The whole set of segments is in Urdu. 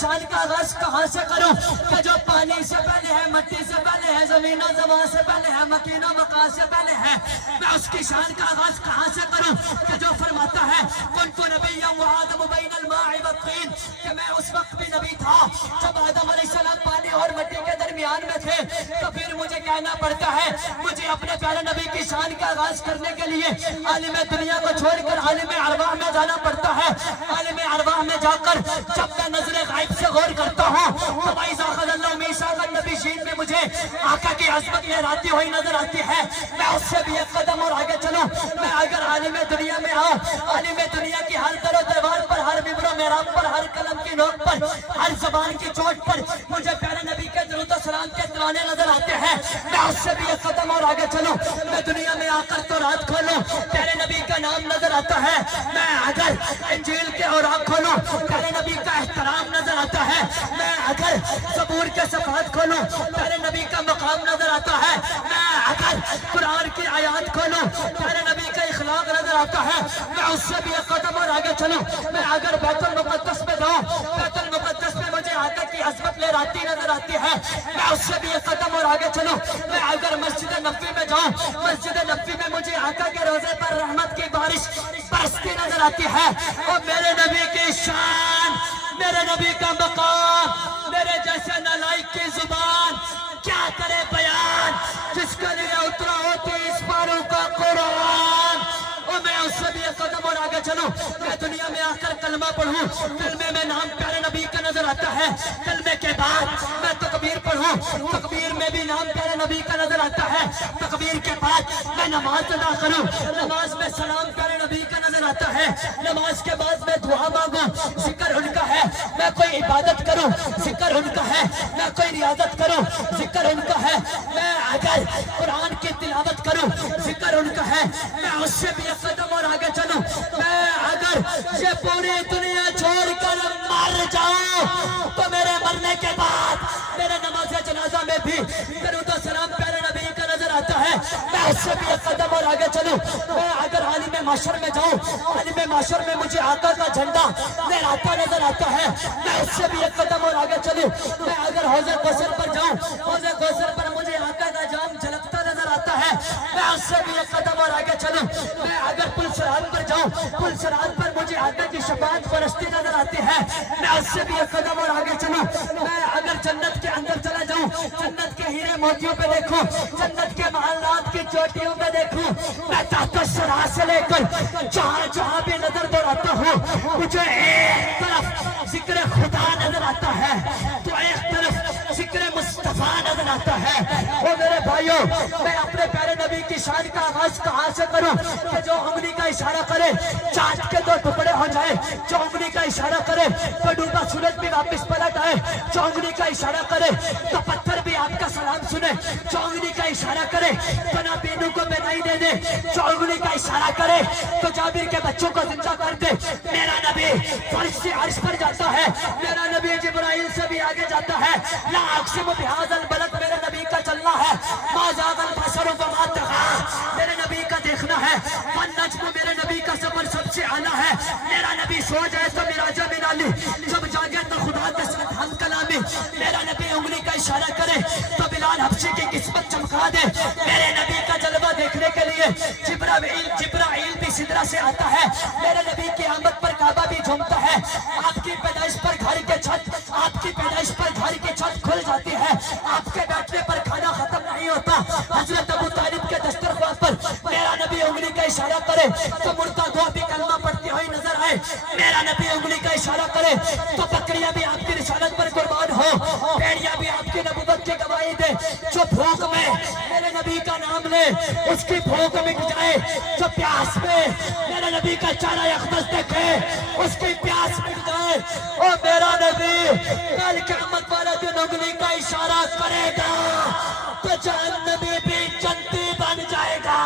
شان کا آغاز کہاں سے کروں کہ جو پانی سے پہلے ہے، مٹی سے پہلے ہے، زمین و زمان سے پہلے ہے، مکین و مکان سے پہلے ہے؟ میں اس کی شان کا آغاز کہاں سے کروں کہ جو فرماتا ہے کنت نبیا وآدم بین الماء والطین، کہ میں اس وقت بھی نبی تھا جب آدم علیہ السلام پانی اور مٹی کے درمیان میں تھے؟ تو پھر مجھے کہنا پڑتا ہے مجھے اپنے پیارے نبی کی شان کا آغاز کرنے کے لیے عالم دنیا کو چھوڑ کر عالم ارواح میں جانا پڑتا ہے۔ عالم ارواح میں جا کر جب میں نظر غائب سے غور کرتا ہوں تو وَإِذَا أَخَذَ اللَّهُ مِيثَاقَ النَّبِيِّينَ میں مجھے آقا کی عظمت لہراتی ہوئی نظر آتی ہے۔ میں اس سے بھی ایک قدم اور آگے چلوں، میں اگر عالم دنیا میں آؤں، عالم دنیا کی ہر در و دیوار پر، ہر ممبر و محراب پر، ہر قلم کی نوک پر، ہر زبان کی چوٹ پر مجھے پیارے نبی کے درود و سلام کے ترانے نظر آتے ہیں۔ میں اس سے بھی ایک قدم اور آگے چلوں، میں دنیا میں آ کر تو رات کھولوں، پیارے نبی کا نام نظر آتا ہے۔ میں اگر انجیل کے اوراق کھولوں، پیارے نبی کا احترام نظر آتا ہے۔ میں اگر زبور کے صفحات کھولوں، پیارے نبی کا مقام نظر آتا ہے۔ میں اگر قرآن کی آیات کھولوں، پیارے نبی کا اخلاق نظر آتا ہے۔ میں اس سے بھی ایک قدم اور آگے چلوں، میں اگر بیت المقدس میں جاؤں، بیت المقدس میں مجھے آقا کی عظمت لہراتی نظر آتی ہے۔ میں اس سے بھی ایک قدم اور آگے چلوں، میں اگر مسجد نبوی میں جاؤں، مسجد نبوی میں مجھے آقا کے روزے پر رحمت کی بارش برستی نظر آتی ہے۔ اور میرے نبی کی شان، میرے نبی کا مقام، میرے جیسے نالائق کی زبان کیا کرے بیان، جس کے لیے اترا ہوتی اس پاروں کا قرآن۔ اور میں اس سے بھی ایک قدم اور آگے چلوں، میں دنیا میں آ کر کلمہ پڑھوں، کلمے میں نام پیارے نبی کا نظر آتا ہے۔ کلمے کے بعد میں تکبیر پڑھوں، تکبیر میں بھی نام پیارے نبی کا نظر آتا ہے۔ تکبیر کے بعد میں نماز ادا کروں، نماز میں سلام پیارے نبی کا نظر آتا ہے۔ نماز کے بعد میں دعا مانگوں، ذکر ان کا ہے۔ میں کوئی عبادت کروں، ذکر ان کا ہے۔ میں کوئی ریاضت کروں، ذکر ان کا ہے۔ میں اگر قرآن کی تلاوت کروں، ذکر ان کا ہے۔ میں اس سے بھی ایک قدم اور آگے چلوں، میں اگر یہ پوری دنیا چھوڑ کر مر جاؤں تو میرے مرنے کے بعد میرے نماز جنازہ میں بھی درود و سلام پیارے نبی کا نظر آتا ہے۔ میں اس سے بھی ایک قدم اور آگے چلوں، میں اگر عالم محشر میں جاؤں، عالم محشر میں مجھے آقا کا جھنڈا لہراتا نظر آتا ہے۔ میں اس سے بھی ایک قدم اور آگے چلوں، میں اگر حوض کوثر پر جاؤں، حوض کوثر پر مجھے آقا کا جام جھلکتا نظر آتا ہے۔ میں اس سے بھی ایک قدم اور آگے چلوں، میں اگر پل صراط پر جاؤں، پل صراط پر مجھے آقا کی شفاعت پرستی نظر آتی ہے۔ میں اس سے بھی ایک قدم اور آگے چلوں، میں اگر جنت کے اندر چلا جاؤں، جنت کے ہیرے موتیوں پہ دیکھوں، جنت کے محلات کی چوٹیوں پہ دیکھوں، میں تحت الثری سے لے کر جہاں جہاں بھی نظر دوڑاتا ہوں، مجھے ایک طرف ذکر خدا نظر آتا ہے تو ایک طرف ذکر مصطفیٰ نظر آتا ہے۔ او میرے بھائیوں، میں اپنے پیارے نبی کی شان کا آغاز کہاں سے کروں کہ جو انگلی کا اشارہ کرے چاند کے دو ٹکڑے ہو جائے، جو انگلی کا اشارہ کرے تو ڈوبا سورج بھی واپس پلٹ آئے، جو انگلی کا اشارہ کرے تو پتھر بھی آپ کا سلام سنے، جو انگلی کا اشارہ کرے تو نابینوں کو بینائی دے دے، جو انگلی کا اشارہ کرے تو جابر کے بچوں کو زندہ کر دے۔ میرا نبی فرش سے عرش پر جاتا ہے، میرا نبی جبرائیل سے بھی آگے جاتا ہے۔ لا اقسم بہذا البلد میرے نبی کا چلنا ہے، ما زاغ البصر وما طغى میرے نبی کا دیکھنا ہے، والنجم میرے نبی کا سفر سب سے اعلیٰ ہے۔ میرا نبی سو جائے تو میراج منالی، جب جاگے تو خدا کے ساتھ ہم کلامی۔ میرا نبی انگلی کا اشارہ کرے تو بلال حبشی کی قسمت چمکا دے۔ میرے نبی کا جلوہ دیکھنے کے لیے جبرائیل بھی سدرہ سے آتا ہے۔ میرے نبی کی آمد پر کعبہ بھی جھومتا ہے۔ آپ کی پیدائش پر گھر کے چھت، آپ کی پیدائش پر گھر کی چھت کھل جاتی ہے، آپ کے بیٹھنے پر کھانا ختم نہیں ہوتا۔ حضرت ابو طالب کے دسترخوان پر میرا نبی انگلی کا اشارہ کرے تو مردہ گو بھی کلمہ پڑھتی ہوئی نظر آئے۔ میرا نبی انگلی کا اشارہ کرے تو بکریاں بھی آپ کی رسالت پر قربان ہو، بھیڑیاں بھی آپ کی نبوت کی گواہی دے۔ جو بھوک میں میرے نبی کا نام لے اس کی بھوک مٹ جائے، جو پیاس میں میرے نبی کا چہرہ اقدس دیکھے اس کی پیاس مٹ جائے۔ اور میرا نبی کل قیامت والا دن انگلی کا اشارہ کرے گا تو جہنمی بھی جنتی بن جائے گا۔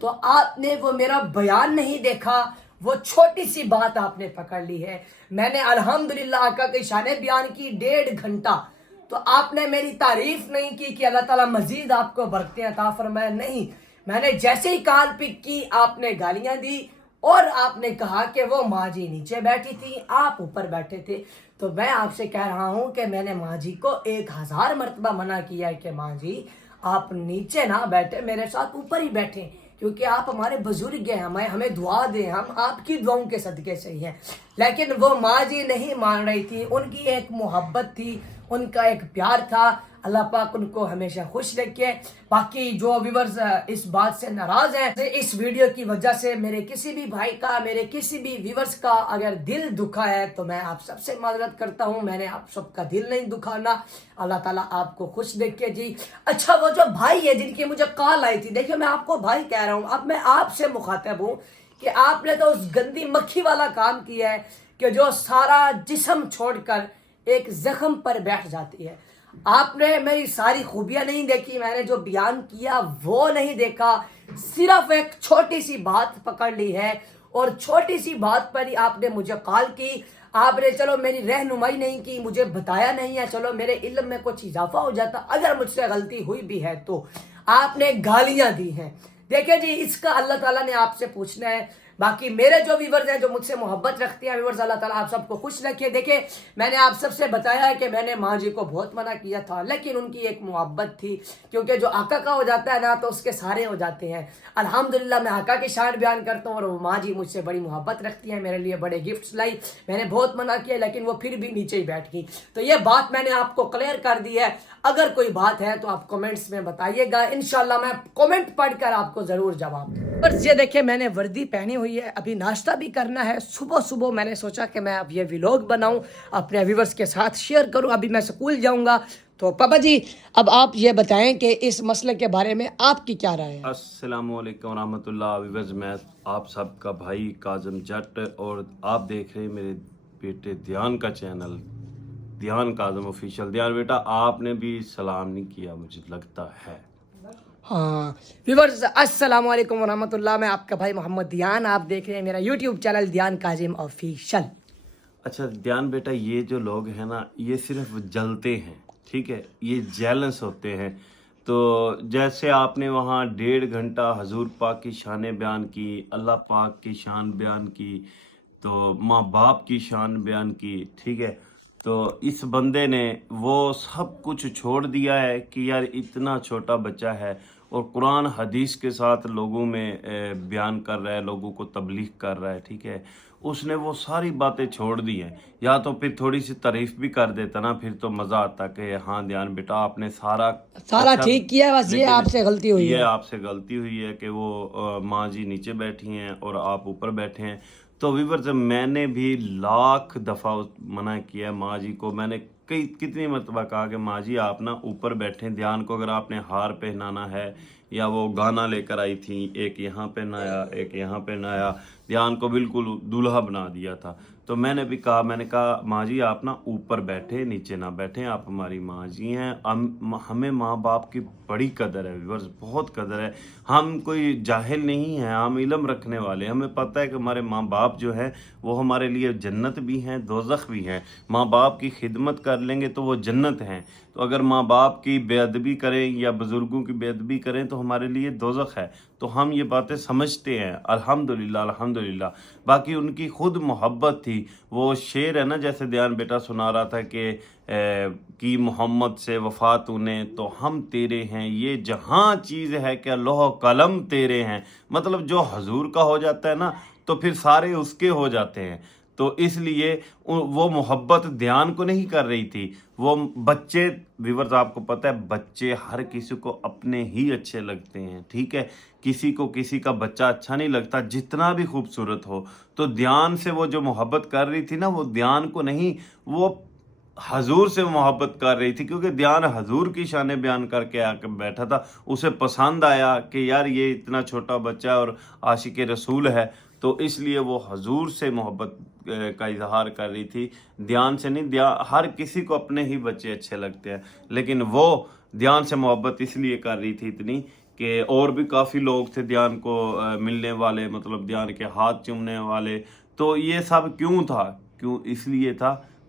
تو آپ نے وہ میرا بیان نہیں دیکھا، وہ چھوٹی سی بات آپ نے پکڑ لی ہے۔ میں نے الحمدللہ آقا کی شان بیان کی 1.5 گھنٹہ، تو آپ نے میری تعریف نہیں کی کہ اللہ تعالیٰ مزید آپ کو برکتیں عطا فرمائے، نہیں، میں نے جیسے ہی کال پک کی آپ نے گالیاں دی، اور آپ نے کہا کہ وہ ماں جی نیچے بیٹھی تھی، آپ اوپر بیٹھے تھے. تو میں آپ سے کہہ رہا ہوں کہ میں نے ماں جی کو 1000 مرتبہ منع کیا ہے کہ ماں جی آپ نیچے نہ بیٹھے، میرے ساتھ اوپر ہی بیٹھیں، کیونکہ آپ ہمارے بزرگ ہیں، ہمیں دعا دیں، ہم آپ کی دعاؤں کے صدقے سے ہی ہیں. لیکن وہ ماں جی نہیں مان رہی تھی. ان کی ایک محبت تھی، ان کا ایک پیار تھا. اللہ پاک ان کو ہمیشہ خوش رکھے. باقی جو ویورز اس بات سے ناراض ہیں، اس ویڈیو کی وجہ سے میرے کسی بھی بھائی کا، میرے کسی بھی ویورز کا اگر دل دکھا ہے تو میں آپ سب سے معذرت کرتا ہوں. میں نے آپ سب کا دل نہیں دکھانا. اللہ تعالیٰ آپ کو خوش دیکھے جی. اچھا، وہ جو بھائی ہے جن کی مجھے کال آئی تھی، دیکھیں میں آپ کو بھائی کہہ رہا ہوں، اب میں آپ سے مخاطب ہوں کہ آپ نے تو اس گندی مکھی والا کام کیا ہے کہ جو سارا جسم چھوڑ کر ایک زخم پر بیٹھ جاتی ہے. آپ نے میری ساری خوبیاں نہیں دیکھی، میں نے جو بیان کیا وہ نہیں دیکھا، صرف ایک چھوٹی سی بات پکڑ لی ہے اور چھوٹی سی بات پر ہی آپ نے مجھے کال کی. آپ نے چلو میری رہنمائی نہیں کی، مجھے بتایا نہیں ہے، چلو میرے علم میں کچھ اضافہ ہو جاتا، اگر مجھ سے غلطی ہوئی بھی ہے تو. آپ نے گالیاں دی ہیں. دیکھیں جی، اس کا اللہ تعالیٰ نے آپ سے پوچھنا ہے. باقی میرے جو ویورز ہیں جو مجھ سے محبت رکھتے ہیں ویورز، اللہ تعالیٰ آپ سب کو خوش رکھے. دیکھیں میں نے آپ سب سے بتایا ہے کہ میں نے ماں جی کو بہت منع کیا تھا، لیکن ان کی ایک محبت تھی، کیونکہ جو آقا کا ہو جاتا ہے نا تو اس کے سارے ہو جاتے ہیں. الحمدللہ میں آقا کی شان بیان کرتا ہوں اور وہ ماں جی مجھ سے بڑی محبت رکھتی ہیں، میرے لیے بڑے گفٹس لائی. میں نے بہت منع کیا لیکن وہ پھر بھی نیچے ہی بیٹھ گئی. تو یہ بات میں نے آپ کو کلیئر کر دی ہے. اگر کوئی بات ہے تو آپ کومنٹس میں بتائیے گا، انشاءاللہ میں کومنٹ پڑھ کر آپ کو ضرور جواب دوں. اور یہ دیکھیں میں نے وردی پہنی ہوئی ہے، ابھی ناشتہ بھی کرنا ہے. صبح میں نے سوچا کہ میں اب یہ ویلوگ بناؤں، اپنے ویورز کے ساتھ شیئر کروں. ابھی میں سکول جاؤں گا. تو پاپا جی اب آپ یہ بتائیں کہ اس مسئلے کے بارے میں آپ کی کیا رائے ہے؟ السلام علیکم ورحمۃ اللہ. ویورز، میں آپ سب کا بھائی کاظم جٹ اور آپ دیکھ رہے ہیں میرے بیٹے دیان کا چینل، دیان کاظم آفیشیل. دیان بیٹا، آپ نے بھی سلام نہیں کیا مجھے لگتا ہے. ہاں ویورز، السلام علیکم ورحمۃ اللہ. میں آپ کا بھائی محمد دیان، آپ دیکھ رہے ہیں میرا یوٹیوب چینل دیان کاظم آفیشیل. اچھا دیان بیٹا، یہ جو لوگ ہیں نا یہ صرف جلتے ہیں، ٹھیک ہے، یہ جیلس ہوتے ہیں. تو جیسے آپ نے وہاں 1.5 گھنٹہ حضور پاک کی شان بیان کی، اللہ پاک کی شان بیان کی، تو ماں باپ کی شان بیان کی، ٹھیک ہے. تو اس بندے نے وہ سب کچھ چھوڑ دیا ہے کہ یار اتنا چھوٹا بچہ ہے اور قرآن حدیث کے ساتھ لوگوں میں بیان کر رہا ہے، لوگوں کو تبلیغ کر رہا ہے، ٹھیک ہے. اس نے وہ ساری باتیں چھوڑ دی ہیں. یا تو پھر تھوڑی سی تعریف بھی کر دیتا نا، پھر تو مزہ آتا کہ ہاں دیان بیٹا آپ نے سارا اچھا ٹھیک کیا ہے، بس یہ لیکن آپ سے غلطی ہوئی ہے. یہ آپ سے غلطی ہوئی ہے کہ وہ ماں جی نیچے بیٹھی ہیں اور آپ اوپر بیٹھے ہیں. تو ویورز، میں نے بھی لاکھ دفعہ منع کیا ہے ماں جی کو. میں نے کتنی مرتبہ کہا کہ ماں جی آپ نا اوپر بیٹھیں. دیان کو اگر آپ نے ہار پہنانا ہے، یا وہ گانا لے کر آئی تھی، ایک یہاں پہنایا ایک یہاں پہنایا، دیان کو بالکل دولہا بنا دیا تھا. تو میں نے بھی کہا، میں نے کہا ماں جی آپ نا اوپر بیٹھے، نیچے نہ بیٹھیں، آپ ہماری ماں جی ہیں. ہمیں ماں باپ کی بڑی قدر ہے ویورز، بہت قدر ہے. ہم کوئی جاہل نہیں ہیں، ہم علم رکھنے والے. ہمیں پتہ ہے کہ ہمارے ماں باپ جو ہیں وہ ہمارے لیے جنت بھی ہیں، دوزخ بھی ہیں. ماں باپ کی خدمت کر لیں گے تو وہ جنت ہیں. تو اگر ماں باپ کی بے ادبی کریں یا بزرگوں کی بے ادبی کریں تو ہمارے لیے دوزخ ہے. تو ہم یہ باتیں سمجھتے ہیں، الحمدللہ الحمدللہ. باقی ان کی خود محبت تھی. وہ شعر ہے نا، جیسے دیان بیٹا سنا رہا تھا کہ کی محمد سے وفا تو نے تو ہم تیرے ہیں، یہ جہاں چیز ہے کہ لوح و قلم تیرے ہیں. مطلب جو حضور کا ہو جاتا ہے نا تو پھر سارے اس کے ہو جاتے ہیں. تو اس لیے وہ محبت دیان کو نہیں کر رہی تھی. وہ بچے، ویورز آپ کو پتہ ہے بچے ہر کسی کو اپنے ہی اچھے لگتے ہیں، ٹھیک ہے. کسی کو کسی کا بچہ اچھا نہیں لگتا جتنا بھی خوبصورت ہو. تو دیان سے وہ جو محبت کر رہی تھی نا، وہ دیان کو نہیں، وہ حضور سے محبت کر رہی تھی. کیونکہ دیان حضور کی شان بیان کر کے آ کے بیٹھا تھا. اسے پسند آیا کہ یار یہ اتنا چھوٹا بچہ اور عاشق رسول ہے، تو اس لیے وہ حضور سے محبت کا اظہار کر رہی تھی، دیان سے نہیں. ہر کسی کو اپنے ہی بچے اچھے لگتے ہیں، لیکن وہ دیان سے محبت اس لیے کر رہی تھی اتنی کہ اور بھی کافی لوگ تھے دیان کو ملنے والے، مطلب دیان کے ہاتھ چومنے والے. تو یہ سب کیوں تھا؟ کیوں اس لیے تھا